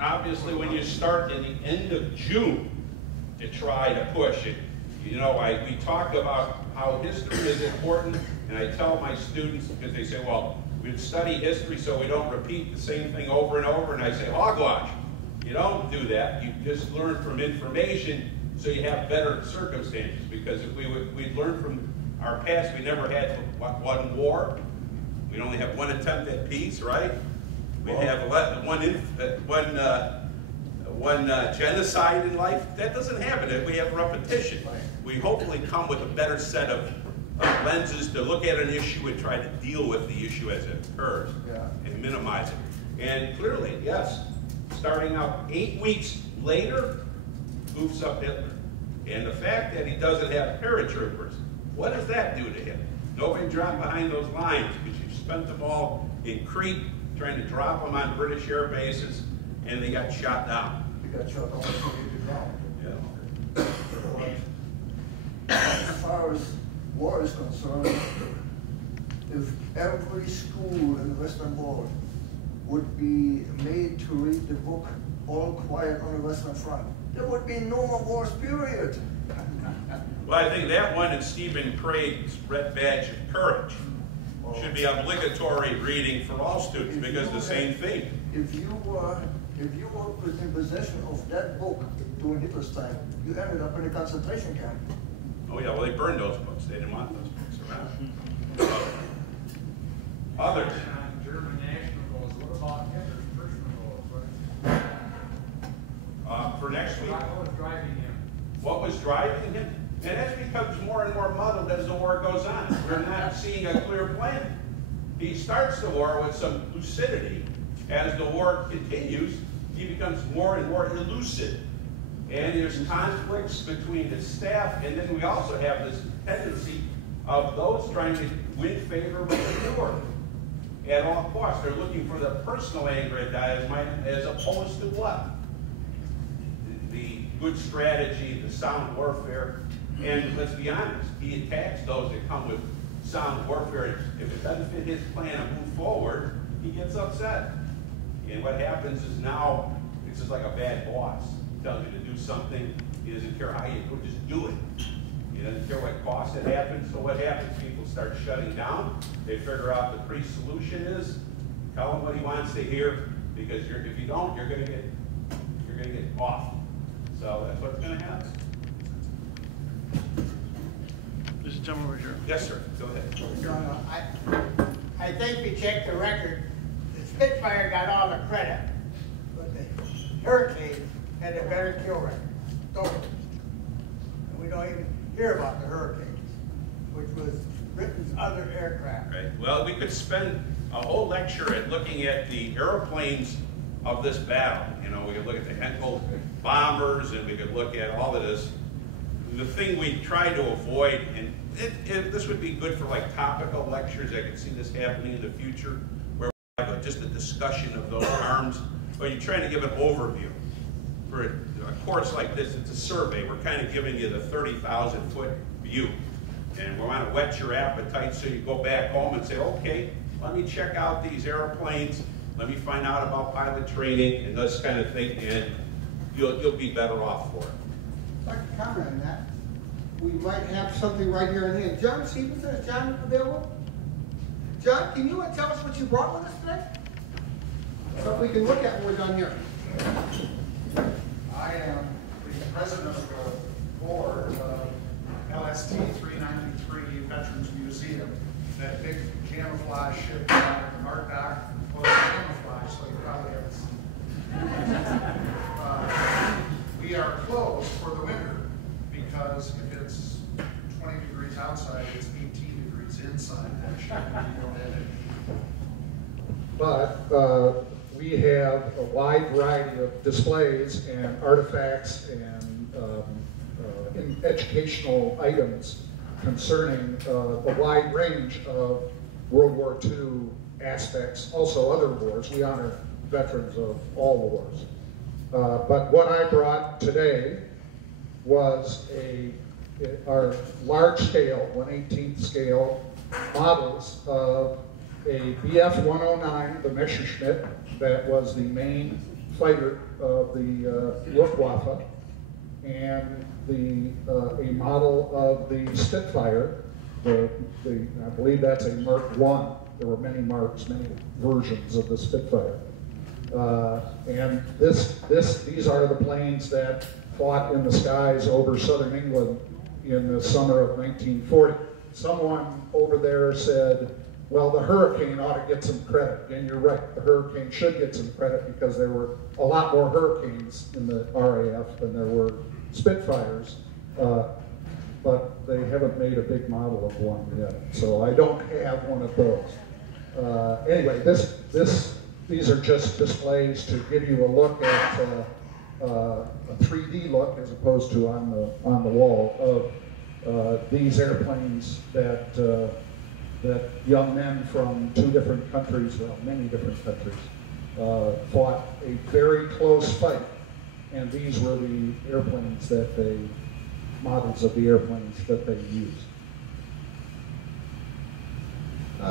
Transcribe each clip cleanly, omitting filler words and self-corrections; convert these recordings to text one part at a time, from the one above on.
obviously when you start in the end of June to try to push it, you know, we talk about how history is important, and I tell my students, because they say, well, we study history so we don't repeat the same thing over and over, and I say, hogwash. You don't do that. You just learn from information so you have better circumstances, because if we'd learned from our past, we never had one war. We'd only have one attempt at peace, right? We have one genocide in life. That doesn't happen if we have repetition. We hopefully come with a better set of lenses to look at an issue and try to deal with the issue as it occurs and minimize it. And clearly, yes, starting out 8 weeks later, goofs up Hitler. And the fact that he doesn't have paratroopers, what does that do to him? Nobody dropped behind those lines because you spent them all in Crete trying to drop them on British air bases, and they got shot down. They got shot down before they did ground. Yeah. As far as war is concerned, if every school in the Western world would be made to read the book All Quiet on the Western Front, there would be no more wars, period. Well, I think that one in Stephen Craig's Red Badge of Courage should be obligatory reading for all students, because the same thing. If you were put in possession of that book during Hitler's time, you ended up in a concentration camp. Oh yeah, well they burned those books. They didn't want those books around. Others. German national goals. What about Hitler's personal goals? For next week. What was driving him? What was driving him? And that becomes more and more muddled as the war goes on. We're not seeing a clear plan. He starts the war with some lucidity. As the war continues, he becomes more and more elusive. And there's conflicts between his staff, and then we also have this tendency of those trying to win favor with the Führer at all costs. They're looking for the personal aggrandizement as opposed to what? The good strategy, the sound warfare. And let's be honest, he attacks those that come with sound warfare. If it doesn't fit his plan to move forward, he gets upset. And what happens is now, it's just like a bad boss. He tells you to do something, he doesn't care how you do it, just do it. He doesn't care what cost it happens. So what happens? People start shutting down. They figure out the pre-solution is, tell him what he wants to hear, because if you don't, you're gonna get off. So that's what's gonna happen. This is gentleman over here. Yes, sir. Go ahead. Your Honor, I think we checked the record. The Spitfire got all the credit, but the Hurricane had a better kill record. Don't. And we don't even hear about the Hurricanes, which was Britain's other aircraft. Right. Well, we could spend a whole lecture at looking at the airplanes of this battle. You know, we could look at the Henkel bombers, and we could look at all of this. The thing we try to avoid, and this would be good for like topical lectures. I can see this happening in the future, where we have just a discussion of those arms, but you're trying to give an overview. For a course like this, it's a survey. We're kind of giving you the 30,000-foot view. And we want to whet your appetite so you go back home and say, okay, let me check out these airplanes, let me find out about pilot training and this kind of thing, and you'll be better off for it. I'd like to comment on that. We might have something right here in hand. John Stevenson, is John available? John, can you tell us what you brought with us today? So we can look at when we're done here. I am the president of the board of LST 393 Veterans Museum. That big camouflage ship down at the Mart Dock was camouflage, so you probably haven't seen it. We are closed for the winter because if it's 20 degrees outside, it's 18 degrees inside that ship. You don't have it. But we have a wide variety of displays and artifacts and educational items concerning a wide range of World War II aspects, also other wars. We honor veterans of all wars. But what I brought today was our large scale, 1/18 scale models of a BF-109, the Messerschmitt, that was the main fighter of the Luftwaffe and a model of the Spitfire. I believe that's a Mark I. There were many marks, many versions of the Spitfire. And these are the planes that fought in the skies over southern England in the summer of 1940. Someone over there said, well, the Hurricane ought to get some credit. And you're right, the Hurricane should get some credit because there were a lot more Hurricanes in the RAF than there were Spitfires. But they haven't made a big model of one yet. So I don't have one of those. Anyway, these are just displays to give you a look at a 3D look as opposed to on the wall of these airplanes that young men from two different countries, well, many different countries, fought a very close fight. And these were the airplanes models of the airplanes that they used.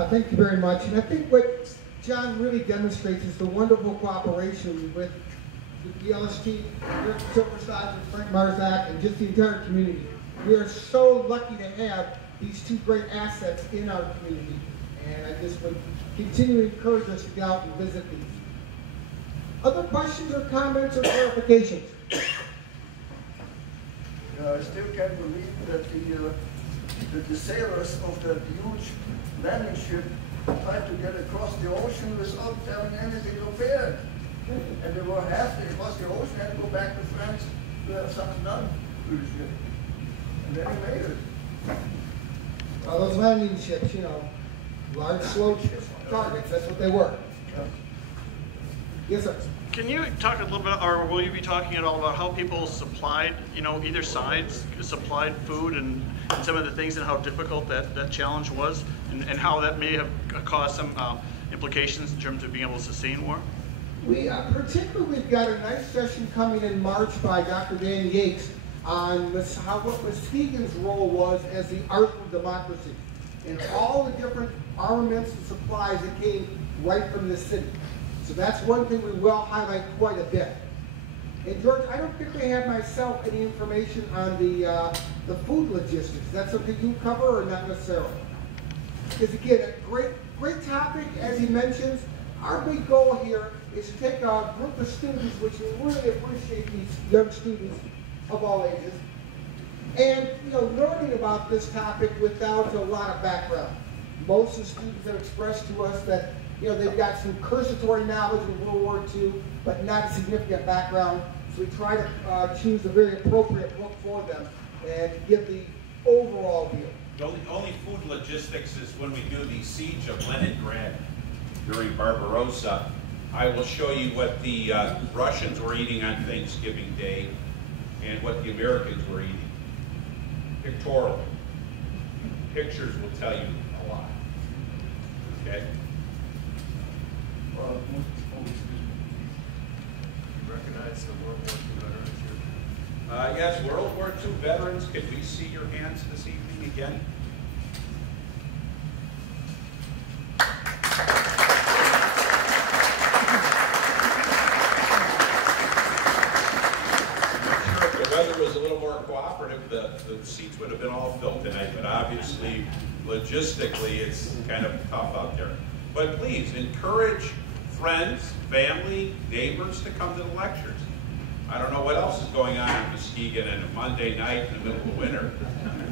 Thank you very much. And I think what John really demonstrates is the wonderful cooperation with the LST, Silversides, and Frank Marzak, and just the entire community. We are so lucky to have these two great assets in our community, and I just would continue to encourage us to get out and visit these. Other questions or comments or clarifications? I still can't believe that the sailors of that huge landing ship tried to get across the ocean without having anything repaired. And they were halfway across the ocean, had to go back to France to have something done to the ship. And then he made it. Well, those landing ships, you know, large, slow targets, that's what they were. Yes, sir. Can you talk a little bit, or will you be talking at all about how people supplied, you know, either sides supplied food and some of the things and how difficult that challenge was, and how that may have caused some implications in terms of being able to sustain war? We particularly got a nice session coming in March by Dr. Dan Yates on what Muskegon's role was as the art of democracy, and all the different armaments and supplies that came right from the city. So that's one thing we will highlight quite a bit. And George, I don't particularly have myself any information on the food logistics. Is that something you cover or not necessarily? Because again, a great topic, as he mentions. Our big goal here is to take a group of students, which we really appreciate these young students of all ages, and learning about this topic without a lot of background. Most of the students have expressed to us that they've got some cursory knowledge of World War II, but not a significant background. So we try to choose a very appropriate book for them and give the overall view. The only food logistics is when we do the siege of Leningrad during Barbarossa. I will show you what the Russians were eating on Thanksgiving Day and what the Americans were eating. Pictorially. Pictures will tell you a lot. Okay? You recognize the World War II veterans here? Yes, World War II veterans. Can we see your hands this evening again? Was a little more cooperative, the seats would have been all filled tonight, but obviously, logistically, it's kind of tough out there. But please, encourage friends, family, neighbors to come to the lectures. I don't know what else is going on in Muskegon on a Monday night in the middle of winter.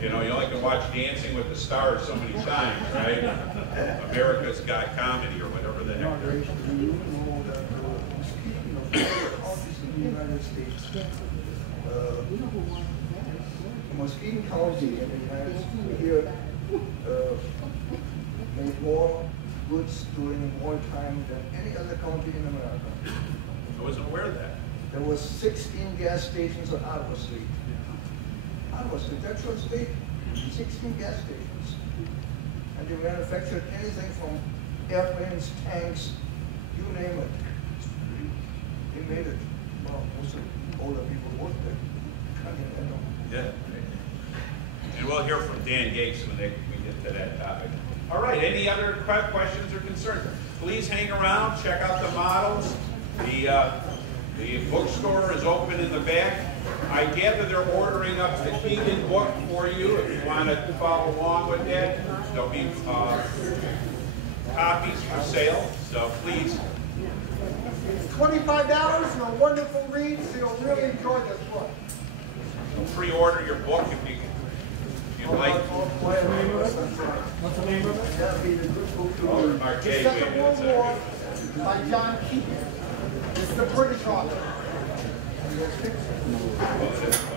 You only can watch Dancing with the Stars so many times, right? America's Got Comedy or whatever the heck they're Muskegon County has here made more goods during wartime than any other county in America. I wasn't aware of that. There was 16 gas stations on Ottawa Street. Ottawa Street, that's your state. 16 gas stations. And they manufactured anything from airplanes, tanks, you name it. They made it. Well, most of the older people worked there. Yeah. And we'll hear from Dan Yates when we get to that topic. All right, any other questions or concerns? Please hang around, check out the models. The The bookstore is open in the back. I gather they're ordering up the Keegan book for you if you want to follow along with that. There'll be copies for sale, so please. It's $25 and a wonderful read, so you'll really enjoy this book. Pre-order your book if you'd like. What's the name of it? That'd be the good book to Oh, read. Mark The J. Second World War by John Keegan. It's the British author. Well,